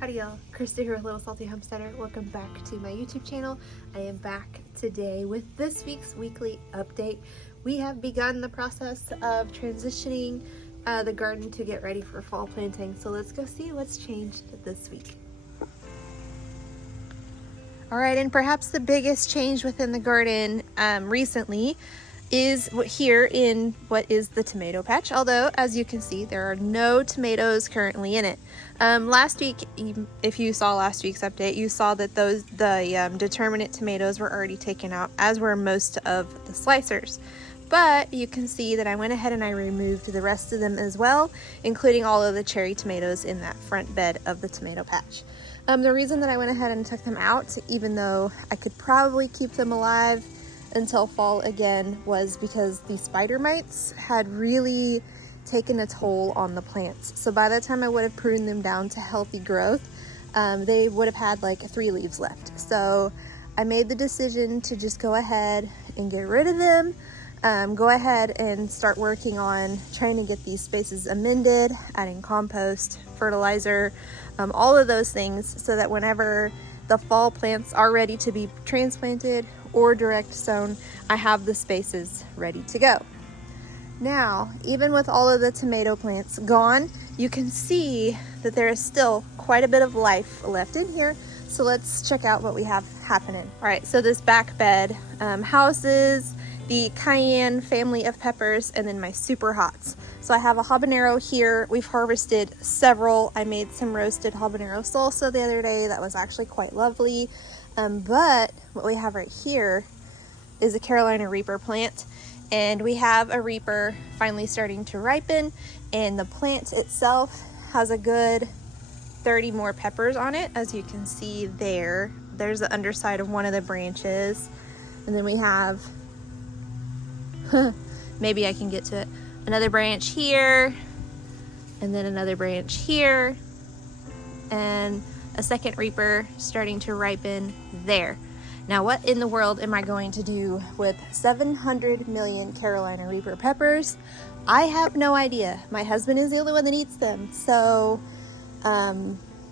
Howdy y'all, Christi here with Little Salty Homesteader. Welcome back to my YouTube channel. I am back today with this week's weekly update. We have begun the process of transitioning the garden to get ready for fall planting. So let's go see what's changed this week. All right, and perhaps the biggest change within the garden recently is here in what is the tomato patch, although as you can see there are no tomatoes currently in it. Last week, if you saw last week's update, you saw that the determinate tomatoes were already taken out, as were most of the slicers. But you can see that I went ahead and I removed the rest of them as well, including all of the cherry tomatoes in that front bed of the tomato patch. The reason that I went ahead and took them out, even though I could probably keep them alive until fall again, was because the spider mites had really taken a toll on the plants. So by the time I would have pruned them down to healthy growth, they would have had like 3 leaves left. So I made the decision to just go ahead and get rid of them, go ahead and start working on trying to get these spaces amended, adding compost, fertilizer, all of those things, so that whenever the fall plants are ready to be transplanted or direct sown, I have the spaces ready to go. Now, even with all of the tomato plants gone, you can see that there is still quite a bit of life left in here. So let's check out what we have happening. All right, so this back bed houses the cayenne family of peppers and then my super hots. So I have a habanero here. We've harvested several. I made some roasted habanero salsa the other day. That was actually quite lovely. But what we have right here is a Carolina Reaper plant, and we have a Reaper finally starting to ripen, and the plant itself has a good 30 more peppers on it. As you can see there, there's the underside of one of the branches, and then we have maybe I can get to it, another branch here, and then another branch here, and a second Reaper starting to ripen there. Now, what in the world am I going to do with 700 million Carolina Reaper peppers? I have no idea. My husband is the only one that eats them. So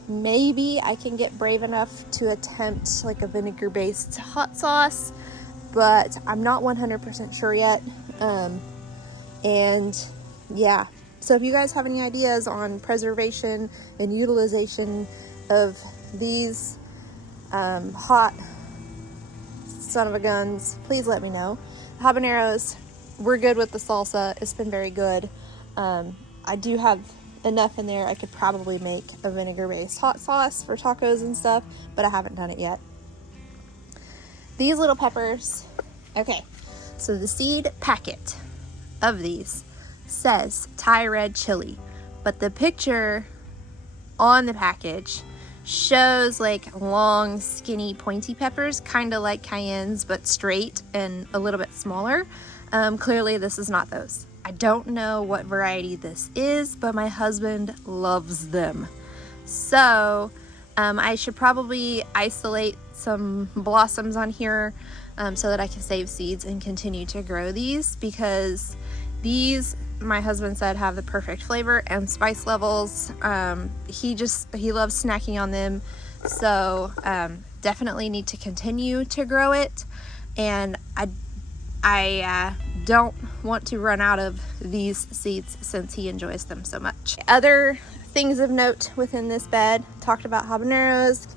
maybe I can get brave enough to attempt like a vinegar-based hot sauce, but I'm not 100% sure yet. And yeah, so if you guys have any ideas on preservation and utilization of these hot son of a guns, please let me know. Habaneros, we're good with the salsa. It's been very good. I do have enough in there. I could probably make a vinegar-based hot sauce for tacos and stuff, but I haven't done it yet. These little peppers, okay, so the seed packet of these says Thai red chili, but the picture on the package shows like long, skinny, pointy peppers, kind of like cayennes, but straight and a little bit smaller. Clearly this is not those. I don't know what variety this is, but my husband loves them. So I should probably isolate some blossoms on here so that I can save seeds and continue to grow these, because these, my husband said, have the perfect flavor and spice levels. He loves snacking on them. So definitely need to continue to grow it. And I don't want to run out of these seeds since he enjoys them so much. Other things of note within this bed, talked about habaneros,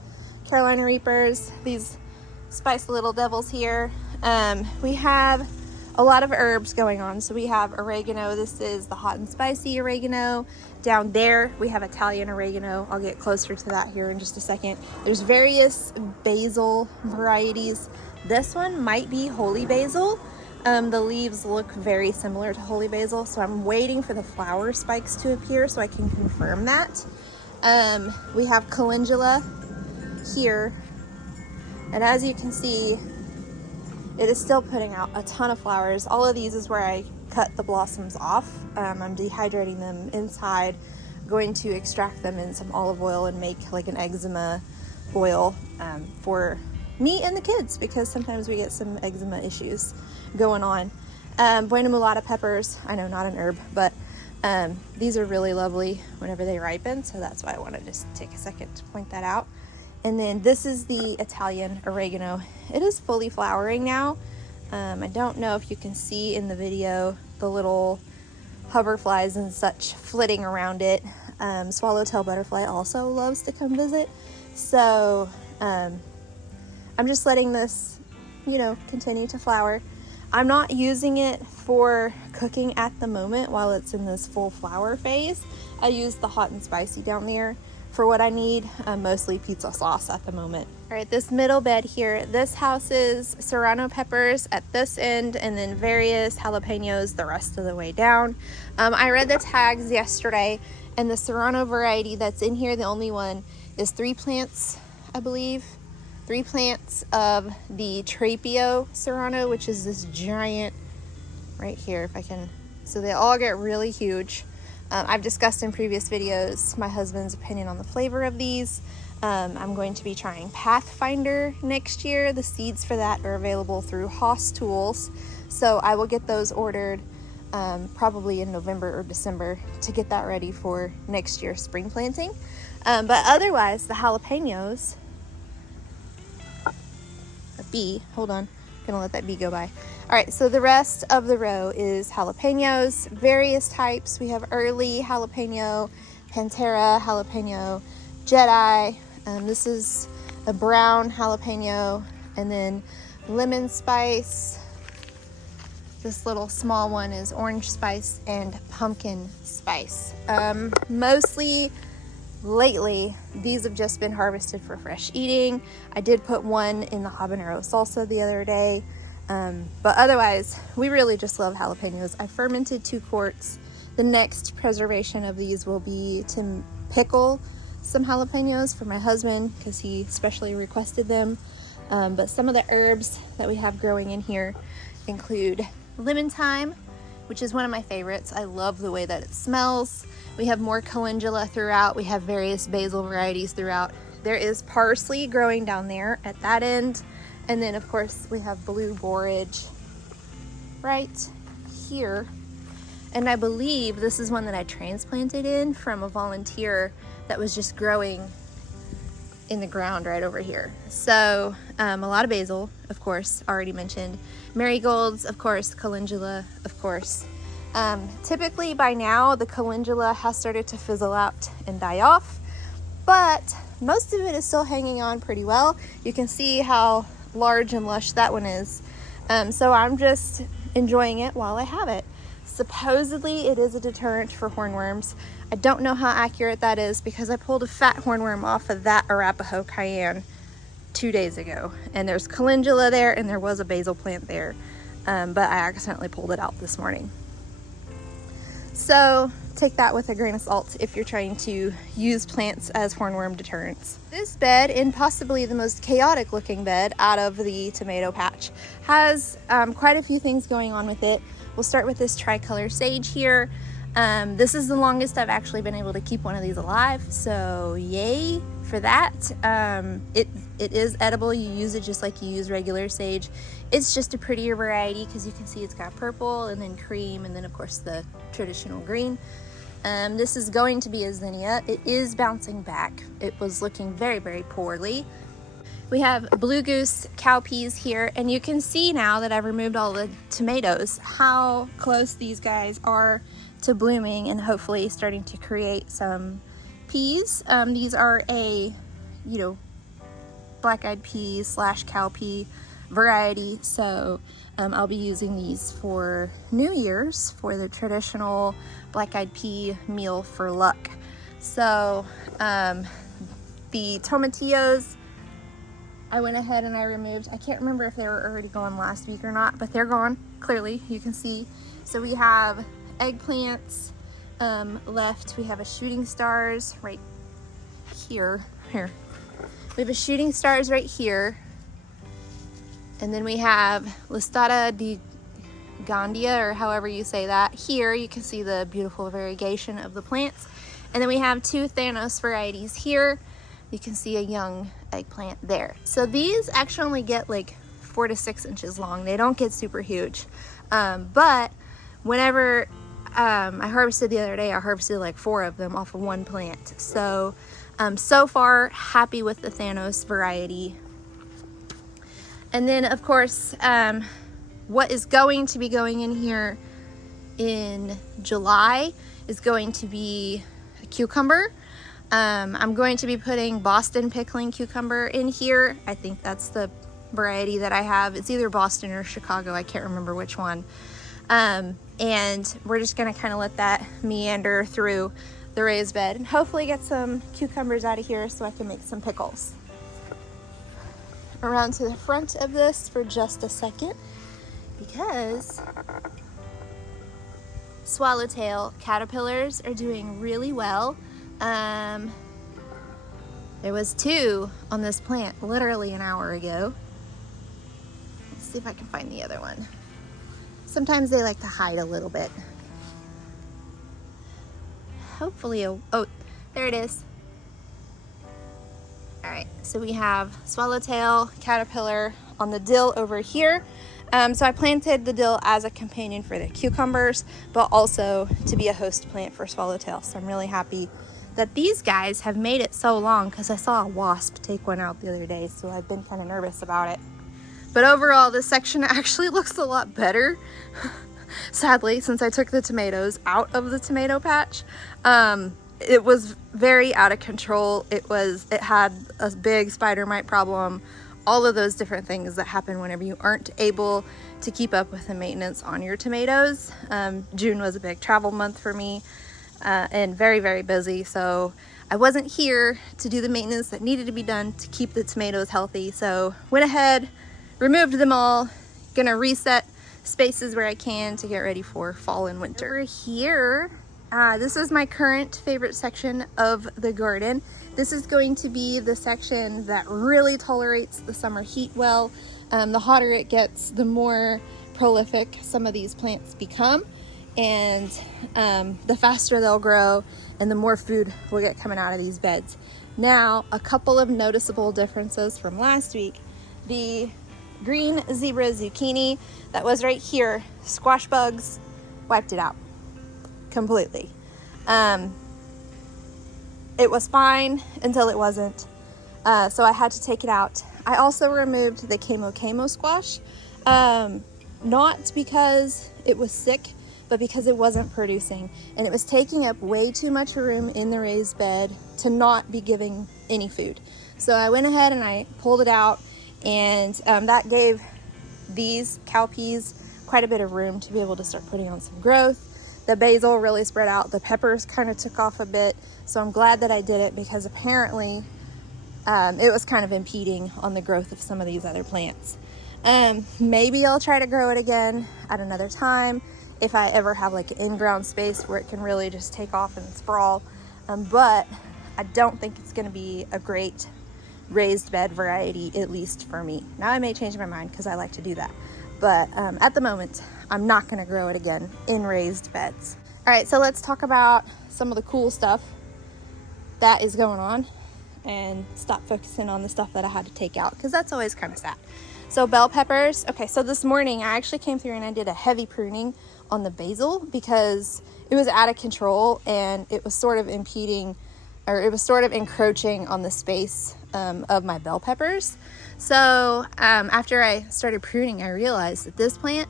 Carolina Reapers, these spice little devils here. We have a lot of herbs going on. So we have oregano. This is the hot and spicy oregano. Down there we have Italian oregano. I'll get closer to that here in just a second. There's various basil varieties. This one might be holy basil. The leaves look very similar to holy basil, so I'm waiting for the flower spikes to appear so I can confirm that. We have calendula here, and as you can see, it is still putting out a ton of flowers. All of these is where I cut the blossoms off. I'm dehydrating them inside, going to extract them in some olive oil and make like an eczema oil for me and the kids, because sometimes we get some eczema issues going on. Buena mulata peppers, I know, not an herb, but These are really lovely whenever they ripen, so that's why I want to just take a second to point that out. And then this is the Italian oregano. It is fully flowering now. I don't know if you can see in the video the little hoverflies and such flitting around it. Swallowtail butterfly also loves to come visit. So I'm just letting this, you know, continue to flower. I'm not using it for cooking at the moment while it's in this full flower phase. I use the hot and spicy down there for what I need, mostly pizza sauce at the moment. All right, this middle bed here, this houses serrano peppers at this end and then various jalapenos the rest of the way down. I read the tags yesterday, and the serrano variety that's in here, the only one, is 3 plants, I believe. 3 plants of the Trapeo serrano, which is this giant right here, if I can. So they all get really huge. I've discussed in previous videos my husband's opinion on the flavor of these. I'm going to be trying Pathfinder next year. The seeds for that are available through Haas Tools. So I will get those ordered probably in November or December to get that ready for next year's spring planting. But otherwise, the jalapenos, a bee, hold on, gonna let that bee go by. All right, so the rest of the row is jalapenos, various types. We have early jalapeno, Pantera jalapeno, Jedi. This is a brown jalapeno, and then lemon spice. This little small one is orange spice and pumpkin spice. Mostly lately, these have just been harvested for fresh eating. I did put one in the habanero salsa the other day. But otherwise, we really just love jalapenos. I fermented 2 quarts. The next preservation of these will be to pickle some jalapenos for my husband because he specially requested them. But some of the herbs that we have growing in here include lemon thyme, which is one of my favorites. I love the way that it smells. We have more calendula throughout. We have various basil varieties throughout. There is parsley growing down there at that end. And then of course we have blue borage right here. And I believe this is one that I transplanted in from a volunteer that was just growing in the ground right over here. So a lot of basil, of course, already mentioned. Marigolds, of course, calendula, of course. Typically by now the calendula has started to fizzle out and die off, but most of it is still hanging on pretty well. You can see how large and lush that one is. So I'm just enjoying it while I have it. Supposedly it is a deterrent for hornworms. I don't know how accurate that is because I pulled a fat hornworm off of that Arapaho cayenne 2 days ago, and there's calendula there and there was a basil plant there, but I accidentally pulled it out this morning. So take that with a grain of salt if you're trying to use plants as hornworm deterrents. This bed, and possibly the most chaotic looking bed out of the tomato patch, has quite a few things going on with it. We'll start with this tricolor sage here. This is the longest I've actually been able to keep one of these alive, so yay for that. It is edible. You use it just like you use regular sage. It's just a prettier variety because you can see it's got purple and then cream and then of course the traditional green. This is going to be a zinnia. It is bouncing back. It was looking very, very poorly. We have blue goose cowpeas here, and you can see now that I've removed all the tomatoes how close these guys are to blooming and hopefully starting to create some peas. These are a, black-eyed peas / cowpea variety, so I'll be using these for New Year's for the traditional black-eyed pea meal for luck. So the tomatillos, I went ahead and I removed. I can't remember if they were already gone last week or not, but they're gone, clearly, you can see. So we have eggplants left. We have a shooting stars right here. We have a shooting stars right here. And then we have Listata di Gandia, or however you say that. Here you can see the beautiful variegation of the plants. And then we have 2 Thanos varieties here. You can see a young eggplant there. So these actually only get like 4 to 6 inches long. They don't get super huge. But whenever I harvested the other day. I harvested like 4 of them off of one plant. So, so far happy with the Thanos variety. And then of course, what is going to be going in here in July is going to be a cucumber. I'm going to be putting Boston pickling cucumber in here. I think that's the variety that I have. It's either Boston or Chicago. I can't remember which one. And we're just gonna kind of let that meander through the raised bed and hopefully get some cucumbers out of here so I can make some pickles. Around to the front of this for just a second, because swallowtail caterpillars are doing really well. There was 2 on this plant literally an hour ago. Let's see if I can find the other one. Sometimes they like to hide a little bit. Hopefully, oh, there it is. All right, so we have swallowtail caterpillar on the dill over here. So I planted the dill as a companion for the cucumbers, but also to be a host plant for swallowtail. So I'm really happy that these guys have made it so long, because I saw a wasp take one out the other day, so I've been kind of nervous about it. But overall, this section actually looks a lot better. Sadly, since I took the tomatoes out of the tomato patch, it was very out of control. It had a big spider mite problem, all of those different things that happen whenever you aren't able to keep up with the maintenance on your tomatoes. June was a big travel month for me, and very, very busy. So I wasn't here to do the maintenance that needed to be done to keep the tomatoes healthy. So went ahead, removed them all, gonna reset spaces where I can to get ready for fall and winter. Here, this is my current favorite section of the garden. This is going to be the section that really tolerates the summer heat well. The hotter it gets, the more prolific some of these plants become, and the faster they'll grow and the more food will get coming out of these beds. Now, a couple of noticeable differences from last week. The green zebra zucchini that was right here, squash bugs wiped it out completely. It was fine until it wasn't, so I had to take it out. I also removed the camo squash, not because it was sick, but because it wasn't producing, and it was taking up way too much room in the raised bed to not be giving any food. So I went ahead and I pulled it out, and that gave these cowpeas quite a bit of room to be able to start putting on some growth. The basil really spread out. The peppers kind of took off a bit. So I'm glad that I did it, because apparently it was kind of impeding on the growth of some of these other plants. Maybe I'll try to grow it again at another time if I ever have like an in-ground space where it can really just take off and sprawl. But I don't think it's going to be a great raised bed variety, at least for me. Now I may change my mind because I like to do that. But at the moment, I'm not going to grow it again in raised beds. All right, so let's talk about some of the cool stuff that is going on and stop focusing on the stuff that I had to take out, because that's always kind of sad. So bell peppers. Okay, so this morning I actually came through and I did a heavy pruning on the basil because it was out of control and it was sort of impeding, or it was sort of encroaching on the space of my bell peppers. So after I started pruning, I realized that this plant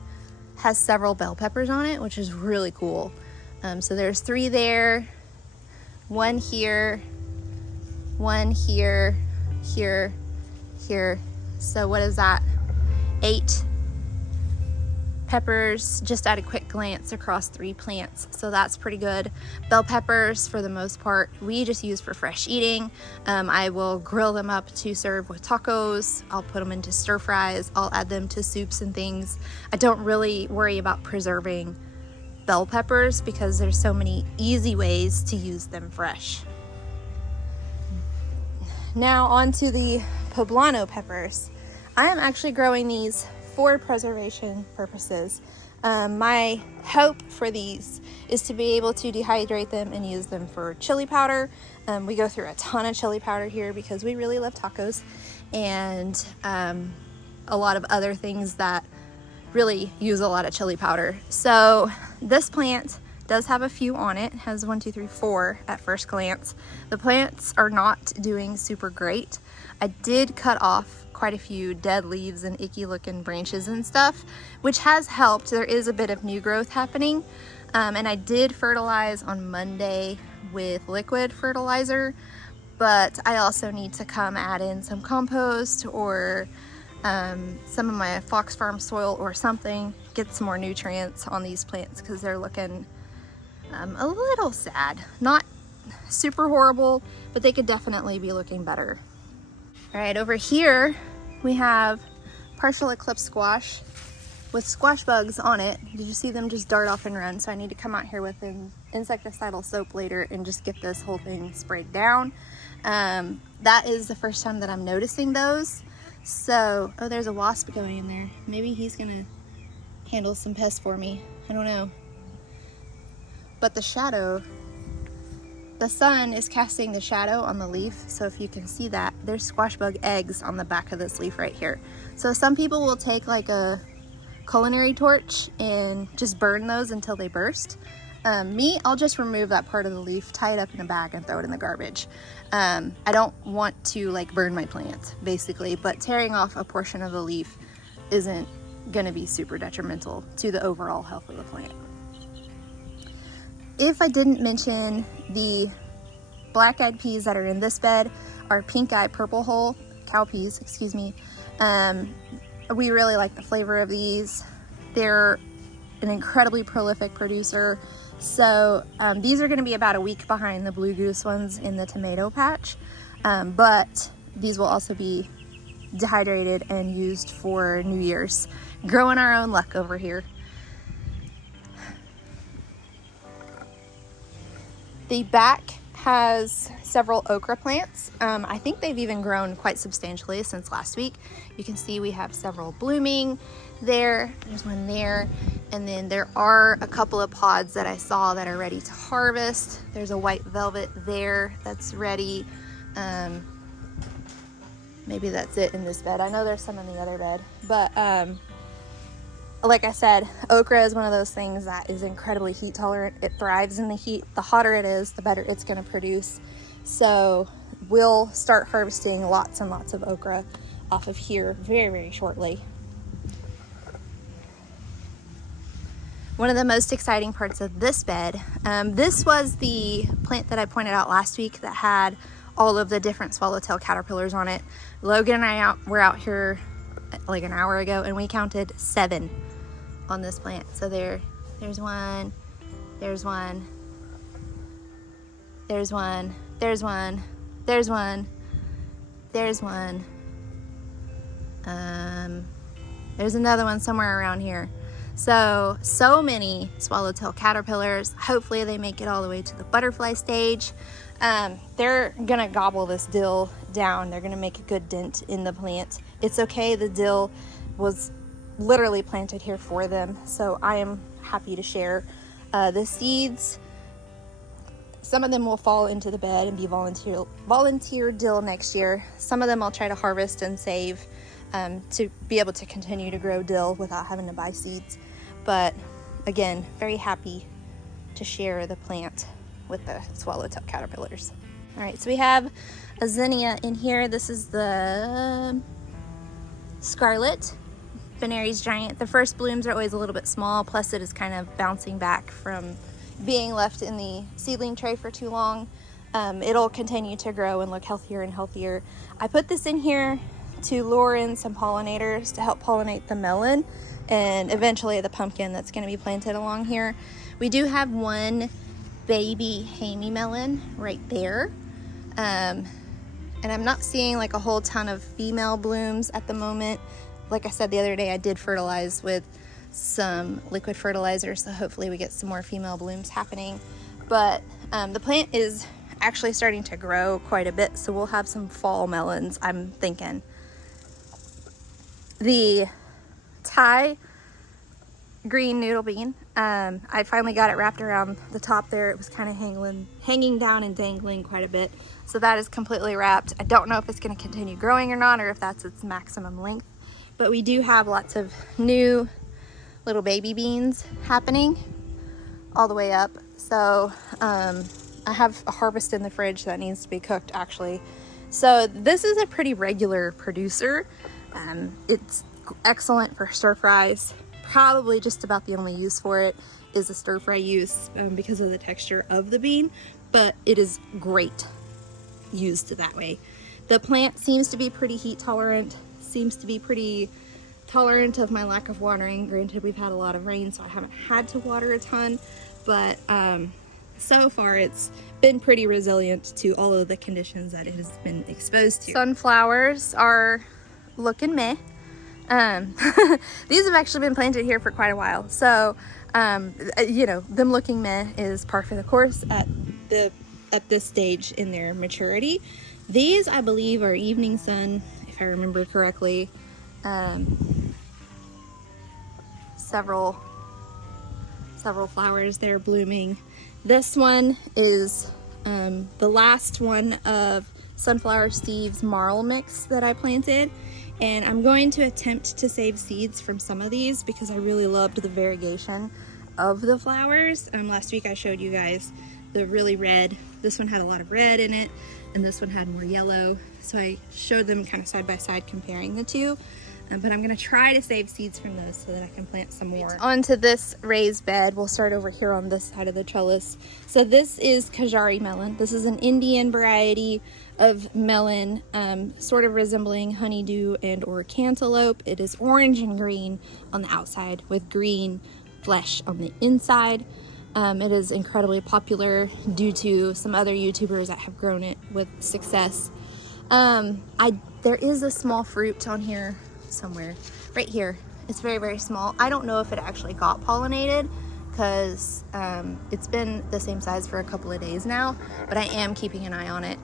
has several bell peppers on it, which is really cool. So there's 3 there, 1 here, 1 here, here, here. So what is that? 8 peppers just at a quick glance across 3 plants. So that's pretty good. Bell peppers, for the most part, we just use for fresh eating. I will grill them up to serve with tacos. I'll put them into stir fries. I'll add them to soups and things. I don't really worry about preserving bell peppers because there's so many easy ways to use them fresh. Now on to the poblano peppers. I am actually growing these for preservation purposes. My hope for these is to be able to dehydrate them and use them for chili powder. We go through a ton of chili powder here because we really love tacos, and a lot of other things that really use a lot of chili powder. So this plant does have a few on it. It has 1, 2, 3, 4 at first glance. The plants are not doing super great. I did cut off quite a few dead leaves and icky looking branches and stuff, which has helped. There is a bit of new growth happening. And I did fertilize on Monday with liquid fertilizer, but I also need to come add in some compost or some of my Fox Farm soil or something, get some more nutrients on these plants because they're looking a little sad. Not super horrible, but they could definitely be looking better. All right, over here we have partial eclipse squash with squash bugs on it. Did you see them just dart off and run? So I need to come out here with an insecticidal soap later and just get this whole thing sprayed down. That is the first time that I'm noticing those. So, oh, there's a wasp going in there. Maybe he's gonna handle some pests for me. I don't know. But the shadow, the sun is casting the shadow on the leaf. So if you can see that, there's squash bug eggs on the back of this leaf right here. So some people will take like a culinary torch and just burn those until they burst. Me, I'll just remove that part of the leaf, tie it up in a bag and throw it in the garbage. I don't want to like burn my plant basically, but tearing off a portion of the leaf isn't gonna be super detrimental to the overall health of the plant. If I didn't mention, the black-eyed peas that are in this bed are pink-eye purple hull cow peas, excuse me. We really like the flavor of these. They're an incredibly prolific producer. So these are going to be about a week behind the blue goose ones in the tomato patch, but these will also be dehydrated and used for New Year's. Growing our own luck over here. The back has several okra plants. I think they've even grown quite substantially since last week. You can see we have several blooming there. There's one there. And then there are a couple of pods that I saw that are ready to harvest. There's a white velvet there that's ready. Maybe that's it in this bed. I know there's some in the other bed, but like I said, okra is one of those things that is incredibly heat tolerant. It thrives in the heat. The hotter it is, the better it's going to produce. So we'll start harvesting lots and lots of okra off of here very, very shortly. One of the most exciting parts of this bed, this was the plant that I pointed out last week that had all of the different swallowtail caterpillars on it. Logan and I were out here like an hour ago and we counted 7 on this plant. So there's one, there's one, there's one, there's one, there's one, there's one, there's another one somewhere around here. So many swallowtail caterpillars. Hopefully they make it all the way to the butterfly stage. They're gonna gobble this dill down. They're gonna make a good dent in the plant. It's okay, the dill was literally planted here for them, so I am happy to share the seeds. Some of them will fall into the bed and be volunteer dill next year. Some of them I'll try to harvest and save to be able to continue to grow dill without having to buy seeds. But again, very happy to share the plant with the swallowtail caterpillars. All right, so we have a zinnia in here. This is the Scarlet Veneries Giant. The first blooms are always a little bit small, plus it is kind of bouncing back from being left in the seedling tray for too long. It'll continue to grow and look healthier and healthier. I put this in here to lure in some pollinators to help pollinate the melon and eventually the pumpkin that's going to be planted along here. We do have one baby Hamey melon right there. And I'm not seeing like a whole ton of female blooms at the moment. Like I said the other day, I did fertilize with some liquid fertilizer, so hopefully we get some more female blooms happening. But the plant is actually starting to grow quite a bit, so we'll have some fall melons, I'm thinking. The Thai green noodle bean, I finally got it wrapped around the top there. It was kind of hanging down and dangling quite a bit, so that is completely wrapped. I don't know if it's going to continue growing or not, or if that's its maximum length, but we do have lots of new little baby beans happening. all the way up. So I have a harvest in the fridge that needs to be cooked actually. So this is a pretty regular producer. It's excellent for stir fries. Probably just about the only use for it is a stir fry use because of the texture of the bean, but it is great used that way. The plant seems to be pretty heat tolerant, seems to be pretty tolerant of my lack of watering. Granted, we've had a lot of rain, so I haven't had to water a ton, but so far it's been pretty resilient to all of the conditions that it has been exposed to. Sunflowers are looking meh. These have actually been planted here for quite a while, so you know, them looking meh is par for the course at this stage in their maturity. These, I believe, are evening sun, if I remember correctly. Several flowers that are blooming. This one is the last one of Sunflower Steve's marl mix that I planted, and I'm going to attempt to save seeds from some of these because I really loved the variegation of the flowers. Last week I showed you guys the really red. This one had a lot of red in it, and this one had more yellow. So I showed them kind of side by side, comparing the two. But I'm gonna try to save seeds from those so that I can plant some more. Onto this raised bed, we'll start over here on this side of the trellis. So this is Kajari melon. This is an Indian variety of melon, sort of resembling honeydew and or cantaloupe. It is orange and green on the outside with green flesh on the inside. It is incredibly popular due to some other YouTubers that have grown it with success. There is a small fruit on here somewhere, right here. It's very, very small. I don't know if it actually got pollinated because it's been the same size for a couple of days now, but I am keeping an eye on it.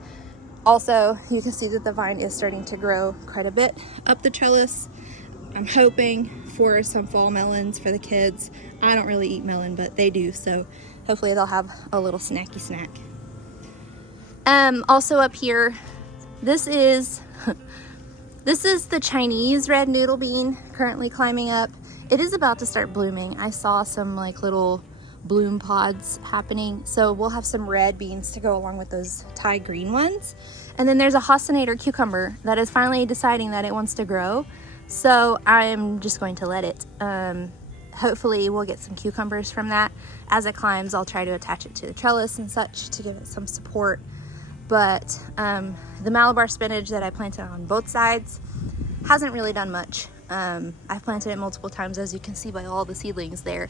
Also, you can see that the vine is starting to grow quite a bit up the trellis. I'm hoping for some fall melons for the kids. I don't really eat melon, but they do, so hopefully they'll have a little snacky snack. Also up here, this is the Chinese red noodle bean currently climbing up. It is about to start blooming. I saw some like little bloom pods happening, so we'll have some red beans to go along with those Thai green ones. And then there's a Hosinator cucumber that is finally deciding that it wants to grow, so I'm just going to let it. Hopefully we'll get some cucumbers from that. As it climbs, I'll try to attach it to the trellis and such to give it some support. But the Malabar spinach that I planted on both sides hasn't really done much. I've planted it multiple times, as you can see by all the seedlings there,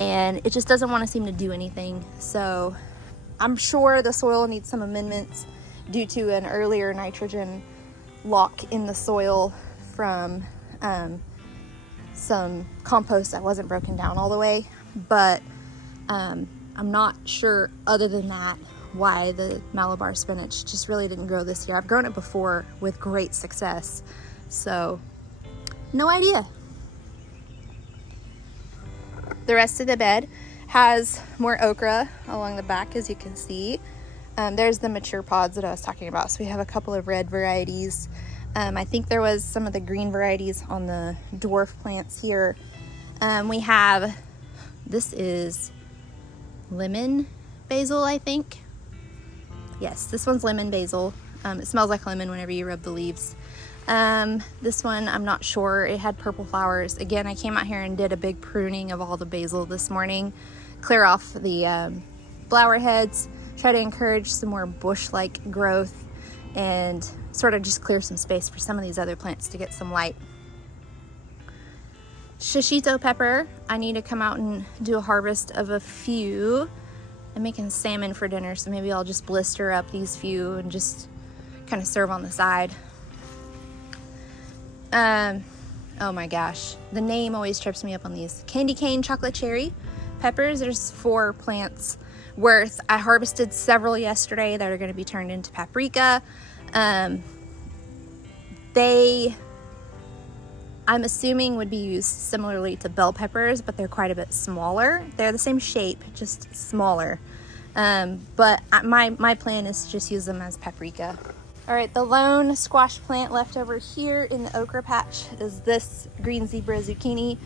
and it just doesn't want to seem to do anything. So I'm sure the soil needs some amendments due to an earlier nitrogen lock in the soil from some compost that wasn't broken down all the way. But I'm not sure, other than that, why the Malabar spinach just really didn't grow this year. I've grown it before with great success, so no idea. The rest of the bed has more okra along the back, as you can see. There's the mature pods that I was talking about. So we have a couple of red varieties. I think there was some of the green varieties on the dwarf plants here. We have, this is lemon basil, I think. Yes, this one's lemon basil. It smells like lemon whenever you rub the leaves. This one, I'm not sure. It had purple flowers. Again, I came out here and did a big pruning of all the basil this morning. Clear off the flower heads, try to encourage some more bush-like growth, and sort of just clear some space for some of these other plants to get some light. Shishito pepper, I need to come out and do a harvest of a few. I'm making salmon for dinner, so maybe I'll just blister up these few and just kind of serve on the side. Oh my gosh, the name always trips me up on these. Candy cane chocolate cherry peppers. There's 4 plants worth. I harvested several yesterday that are going to be turned into paprika. They, I'm assuming, would be used similarly to bell peppers, but they're quite a bit smaller. They're the same shape, just smaller. But my plan is to just use them as paprika. All right, the lone squash plant left over here in the okra patch is this green zebra zucchini.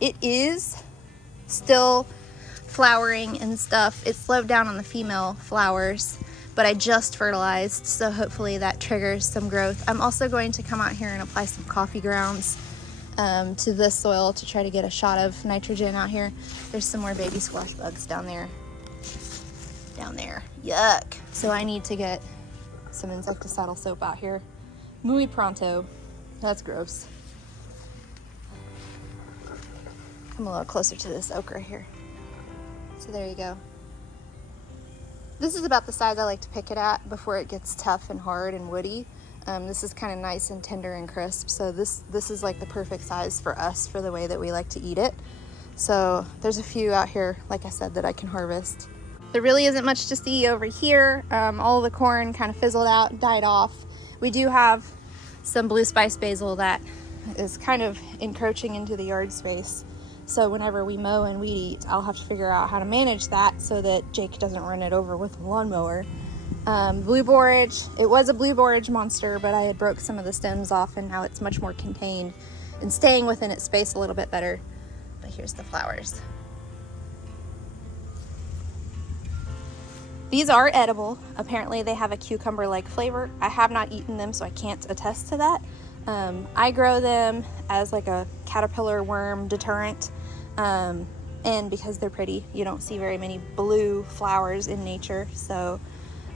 It is still flowering and stuff, it slowed down on the female flowers, but I just fertilized, so hopefully that triggers some growth. I'm also going to come out here and apply some coffee grounds to this soil to try to get a shot of nitrogen out here. There's some more baby squash bugs down there. Yuck. So I need to get some insecticidal soap out here. Muy pronto. That's gross. Come a little closer to this oak right here. So there you go. This is about the size I like to pick it at before it gets tough and hard and woody. This is kind of nice and tender and crisp. So this is like the perfect size for us for the way that we like to eat it. So there's a few out here, like I said, that I can harvest. There really isn't much to see over here. All of the corn kind of fizzled out, died off. We do have some blue spice basil that is kind of encroaching into the yard space. So whenever we mow and weed eat, I'll have to figure out how to manage that so that Jake doesn't run it over with a lawnmower. Blue borage, it was a blue borage monster, but I had broke some of the stems off and now it's much more contained and staying within its space a little bit better. But here's the flowers. These are edible. Apparently they have a cucumber-like flavor. I have not eaten them, so I can't attest to that. I grow them as like a caterpillar worm deterrent, and because they're pretty, you don't see very many blue flowers in nature, so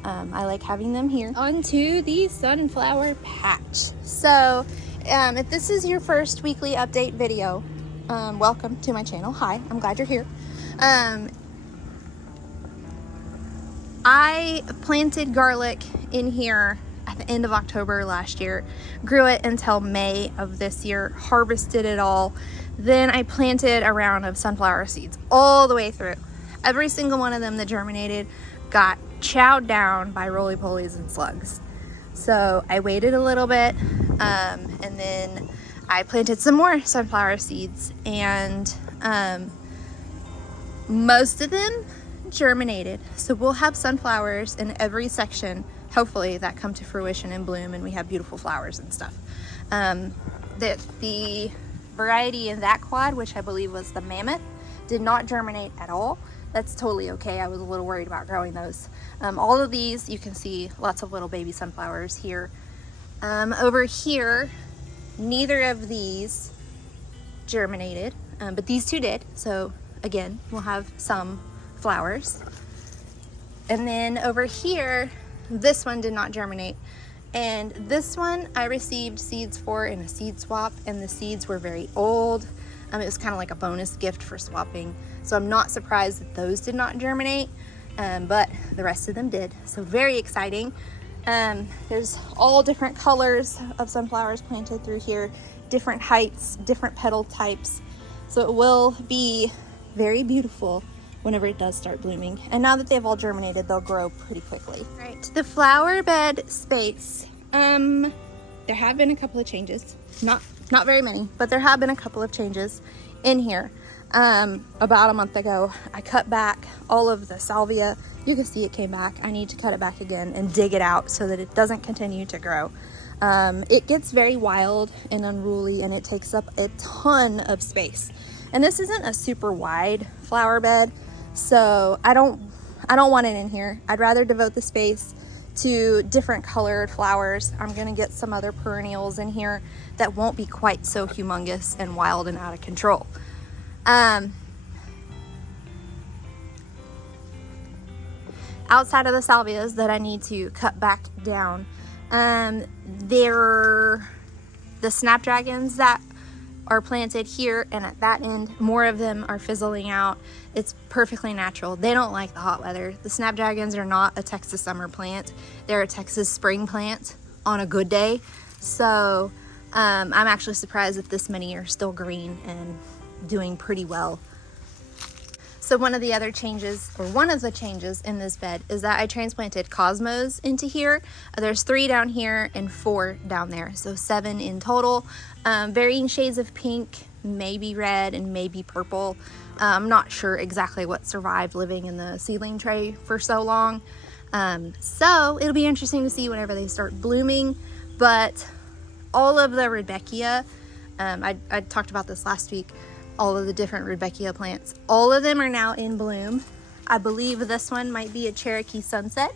I like having them here. On to the sunflower patch. So if this is your first weekly update video, welcome to my channel. Hi, I'm glad you're here. I planted garlic in here at the end of October last year, grew it until May of this year, harvested it all. Then I planted a round of sunflower seeds all the way through. Every single one of them that germinated got chowed down by roly-polies and slugs. So I waited a little bit, and then I planted some more sunflower seeds, and most of them germinated. So we'll have sunflowers in every section, hopefully, that come to fruition and bloom, and we have beautiful flowers and stuff. The variety in that quad, which I believe was the mammoth, did not germinate at all. That's totally okay. I was a little worried about growing those. All of these, you can see lots of little baby sunflowers here. Over here, neither of these germinated, but these two did. So again, we'll have some flowers. And then over here, this one did not germinate. And this one I received seeds for in a seed swap, and the seeds were very old. It was kind of like a bonus gift for swapping. So I'm not surprised that those did not germinate, but the rest of them did. So very exciting. There's all different colors of sunflowers planted through here, different heights, different petal types. So it will be very beautiful whenever it does start blooming. And now that they've all germinated, they'll grow pretty quickly. Right, the flower bed space. There have been a couple of changes. Not very many, but there have been a couple of changes in here. About a month ago, I cut back all of the salvia. You can see it came back. I need to cut it back again and dig it out so that it doesn't continue to grow. It gets very wild and unruly, and it takes up a ton of space. And this isn't a super wide flower bed, so I don't want it in here. I'd rather devote the space to different colored flowers. I'm gonna get some other perennials in here that won't be quite so humongous and wild and out of control. Outside of the salvias that I need to cut back down, the snapdragons that are planted here and at that end, more of them are fizzling out. It's perfectly natural. They don't like the hot weather. The snapdragons are not a Texas summer plant. They're a Texas spring plant on a good day. So I'm actually surprised that this many are still green and doing pretty well. So one of the changes in this bed is that I transplanted cosmos into here. There's 3 down here and 4 down there, so 7 in total. Varying shades of pink, maybe red, and maybe purple. I'm not sure exactly what survived living in the seedling tray for so long. So it'll be interesting to see whenever they start blooming. But all of the Rudbeckia, I talked about this last week. all of the different Rudbeckia plants. All of them are now in bloom. I believe this one might be a Cherokee Sunset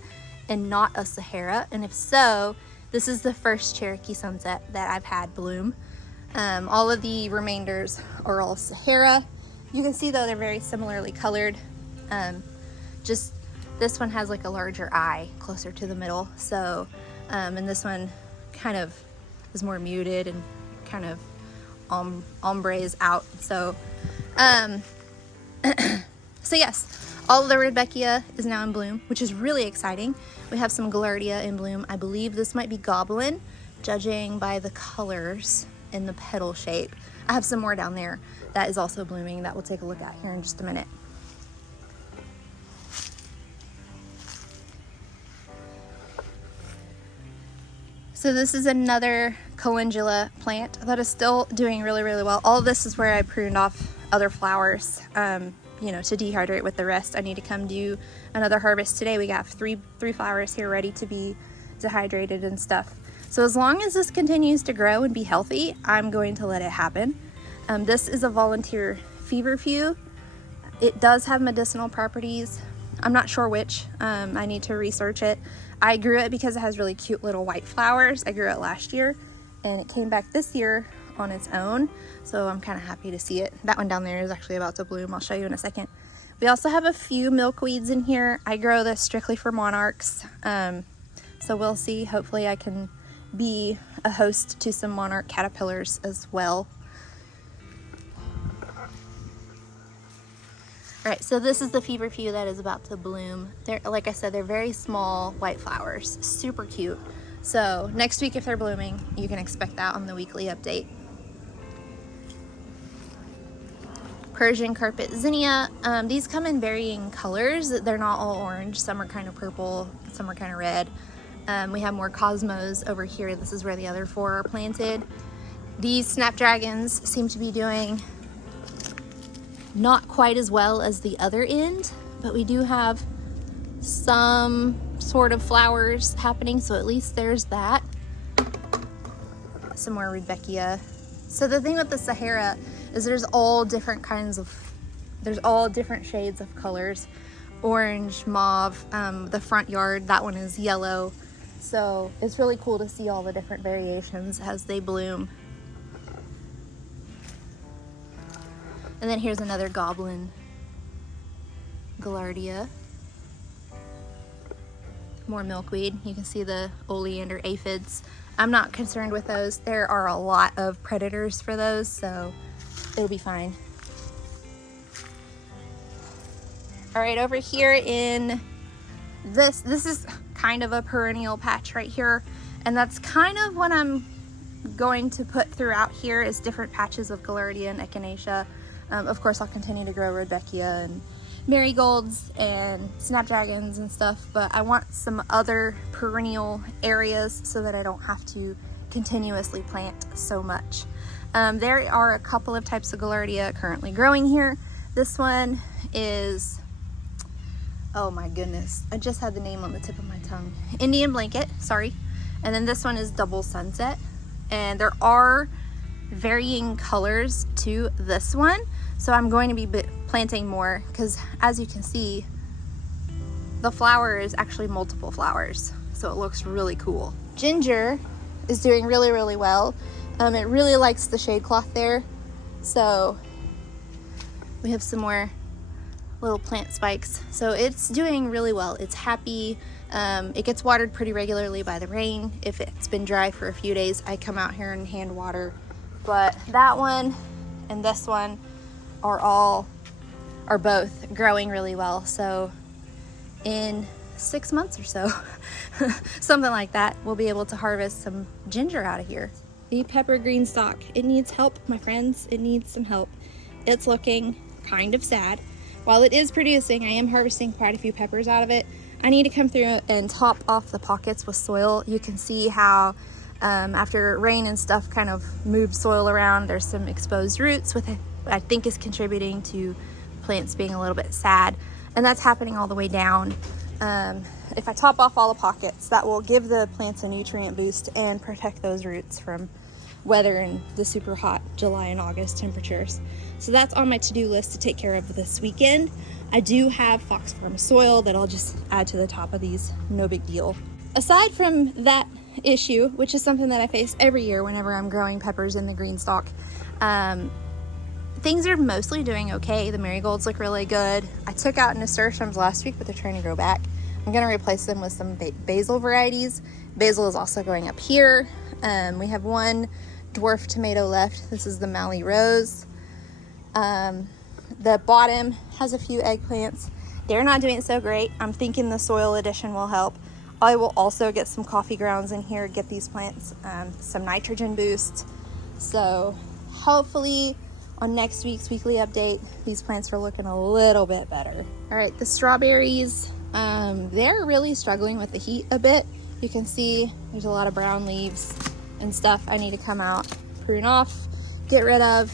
and not a Sahara, and if so, this is the first Cherokee Sunset that I've had bloom. All of the remainders are all Sahara. You can see though they're very similarly colored. Just this one has like a larger eye closer to the middle, so and this one kind of is more muted and kind of ombres out. So so yes, all of the Rudbeckia is now in bloom, which is really exciting. We have some Gaillardia in bloom. I believe this might be Goblin, judging by the colors in the petal shape. I have some more down there that is also blooming that we'll take a look at here in just a minute. So this is another calendula plant that is still doing really, really well. All of this is where I pruned off other flowers, you know, to dehydrate with the rest. I need to come do another harvest today. We got three flowers here ready to be dehydrated and stuff. So as long as this continues to grow and be healthy, I'm going to let it happen. This is a volunteer feverfew. It does have medicinal properties. I'm not sure which. I need to research it. I grew it because it has really cute little white flowers. I grew it last year and it came back this year on its own. So I'm kind of happy to see it. That one down there is actually about to bloom. I'll show you in a second. We also have a few milkweeds in here. I grow this strictly for monarchs. So we'll see. Hopefully I can be a host to some monarch caterpillars as well. All right, so this is the feverfew that is about to bloom. They're, like I said, they're very small white flowers, super cute. So next week, if they're blooming, you can expect that on the weekly update. Persian carpet zinnia. These come in varying colors. They're not all orange. Some are kind of purple, some are kind of red. We have more cosmos over here. This is where the other four are planted. These snapdragons seem to be doing not quite as well as the other end, but we do have some sort of flowers happening, so at least there's that. Some more Rudbeckia. So the thing with the Sahara is there's all different shades of colors. Orange, mauve, the front yard, that one is yellow. So it's really cool to see all the different variations as they bloom. And then here's another Goblin Gaillardia. More milkweed. You can see the oleander aphids. I'm not concerned with those. There are a lot of predators for those, so it'll be fine. All right, over here in this is kind of a perennial patch right here, and that's kind of what I'm going to put throughout here is different patches of Gaillardia and Echinacea. Of course, I'll continue to grow Rudbeckia and marigolds and snapdragons and stuff, but I want some other perennial areas so that I don't have to continuously plant so much. There are a couple of types of Gaillardia currently growing here. This one is, oh my goodness, I just had the name on the tip of my tongue. Indian Blanket, sorry. And then this one is Double Sunset. And there are varying colors to this one. So I'm going to be planting more because as you can see, the flower is actually multiple flowers. So it looks really cool. Ginger is doing really, really well. It really likes the shade cloth there. So we have some more little plant spikes. So it's doing really well. It's happy. It gets watered pretty regularly by the rain. If it's been dry for a few days, I come out here and hand water. But that one and this one are both growing really well. So in 6 months or so, something like that, we'll be able to harvest some ginger out of here. The pepper green stalk, it needs help, my friends. It needs some help. It's looking kind of sad. While it is producing, I am harvesting quite a few peppers out of it. I need to come through and top off the pockets with soil. You can see how after rain and stuff kind of moved soil around, there's some exposed roots with it. I think is contributing to plants being a little bit sad, and that's happening all the way down. If I top off all the pockets, that will give the plants a nutrient boost and protect those roots from weather and the super hot July and August temperatures. So that's on my to-do list to take care of this weekend. I do have fox farm soil that I'll just add to the top of these, no big deal. Aside from that issue, which is something that I face every year whenever I'm growing peppers in the green stalk, things are mostly doing okay. The marigolds look really good. I took out nasturtiums last week, but they're trying to grow back. I'm gonna replace them with some basil varieties. Basil is also going up here. We have one dwarf tomato left. This is the Mali Rose. The bottom has a few eggplants. They're not doing so great. I'm thinking the soil addition will help. I will also get some coffee grounds in here, get these plants some nitrogen boost. So hopefully on next week's weekly update, these plants are looking a little bit better. All right, the strawberries, they're really struggling with the heat a bit. You can see there's a lot of brown leaves and stuff I need to come out, prune off, get rid of,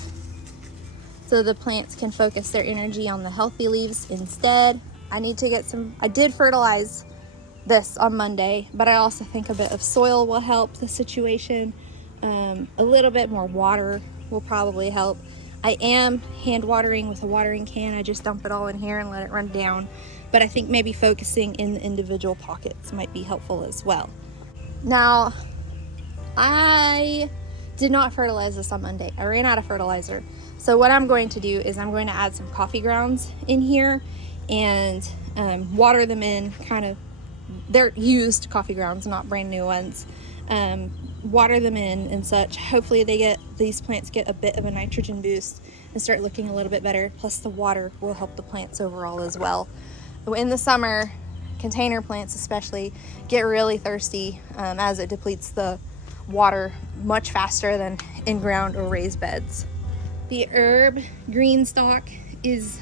so the plants can focus their energy on the healthy leaves instead. I need to get some, I did fertilize this on Monday, but I also think a bit of soil will help the situation. A little bit more water will probably help. I am hand watering with a watering can. I just dump it all in here and let it run down. But I think maybe focusing in the individual pockets might be helpful as well. Now, I did not fertilize this on Monday. I ran out of fertilizer. So what I'm going to do is I'm going to add some coffee grounds in here and water them in, kind of, they're used coffee grounds, not brand new ones. Water them in and such. Hopefully these plants get a bit of a nitrogen boost and start looking a little bit better. Plus the water will help the plants overall as well. In the summer, container plants especially get really thirsty as it depletes the water much faster than in-ground or raised beds. The herb green stalk is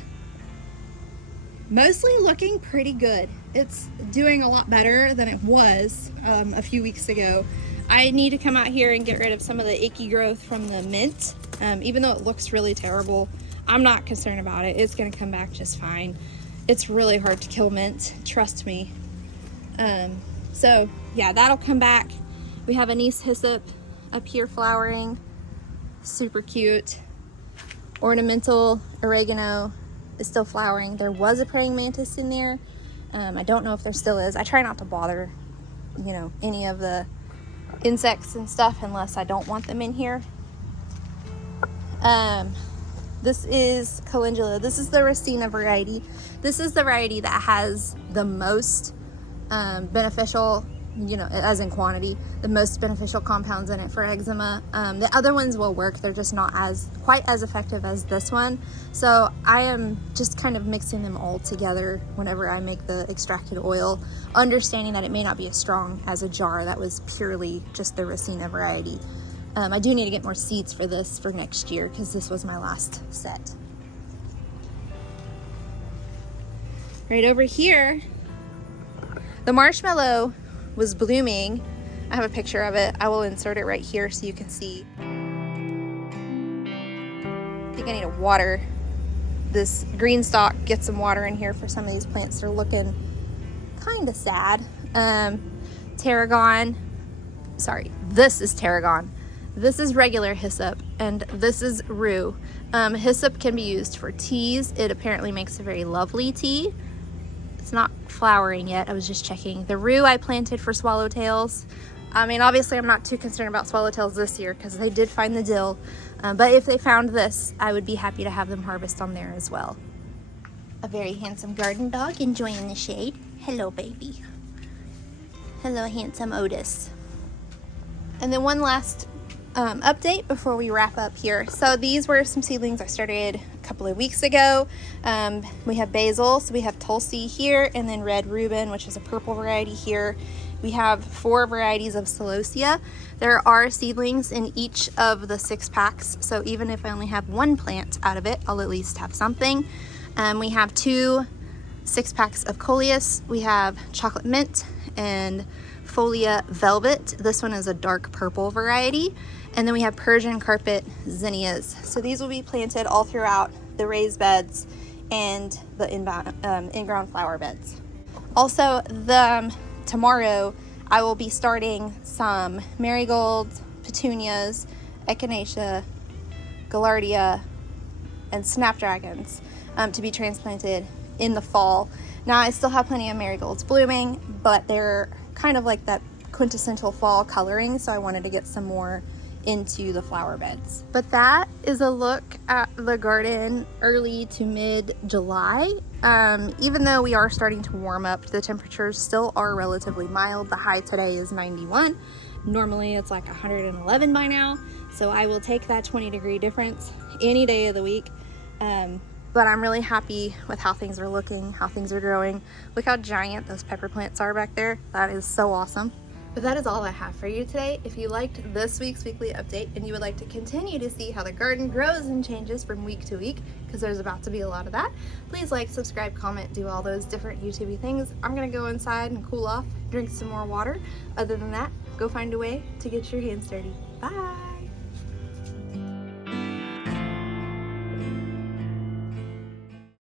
mostly looking pretty good. It's doing a lot better than it was a few weeks ago. I need to come out here and get rid of some of the icky growth from the mint. Even though it looks really terrible, I'm not concerned about it. It's gonna come back just fine. It's really hard to kill mint, trust me. So yeah, that'll come back. We have anise hyssop up here flowering, super cute. Ornamental oregano is still flowering. There was a praying mantis in there. I don't know if there still is. I try not to bother, you know, any of the insects and stuff unless I don't want them in here. This is calendula. This is the Racina variety. This is the variety that has the most beneficial, you know, as in quantity, the most beneficial compounds in it for eczema. The other ones will work. They're just not quite as effective as this one. So I am just kind of mixing them all together whenever I make the extracted oil, understanding that it may not be as strong as a jar that was purely just the Racina variety. I do need to get more seeds for this for next year because this was my last set. Right over here, the marshmallow was blooming. I have a picture of it. I will insert it right here so you can see. I think I need to water this green stalk, get some water in here for some of these plants. They're looking kind of sad. Tarragon, sorry, this is tarragon. This is regular hyssop, and this is rue. Hyssop can be used for teas. It apparently makes a very lovely tea. It's not flowering yet. I was just checking. The rue I planted for swallowtails. I mean, obviously I'm not too concerned about swallowtails this year because they did find the dill. But if they found this, I would be happy to have them harvest on there as well. A very handsome garden dog enjoying the shade. Hello, baby. Hello, handsome Otis. And then one last update before we wrap up here. So these were some seedlings I started a couple of weeks ago. We have basil, so we have Tulsi here, and then red Reuben, which is a purple variety here. We have 4 varieties of celosia. There are seedlings in each of the 6 packs, so even if I only have 1 plant out of it, I'll at least have something. We have 2 6-packs of coleus. We have chocolate mint and folia velvet. This one is a dark purple variety. And then we have Persian carpet zinnias. So these will be planted all throughout the raised beds and the in-ground flower beds. Also, tomorrow I will be starting some marigolds, petunias, echinacea, gaillardia, and snapdragons to be transplanted in the fall. Now I still have plenty of marigolds blooming, but they're kind of like that quintessential fall coloring, so I wanted to get some more into the flower beds. But that is a look at the garden early to mid-July. Even though we are starting to warm up, the temperatures still are relatively mild. The high today is 91. Normally it's like 111 by now, so I will take that 20-degree difference any day of the week. But I'm really happy with how things are looking, how things are growing. Look how giant those pepper plants are back there. That is so awesome. But that is all I have for you today. If you liked this week's weekly update and you would like to continue to see how the garden grows and changes from week to week, because there's about to be a lot of that, please like, subscribe, comment, do all those different YouTube-y things. I'm gonna go inside and cool off, drink some more water. Other than that, go find a way to get your hands dirty. Bye.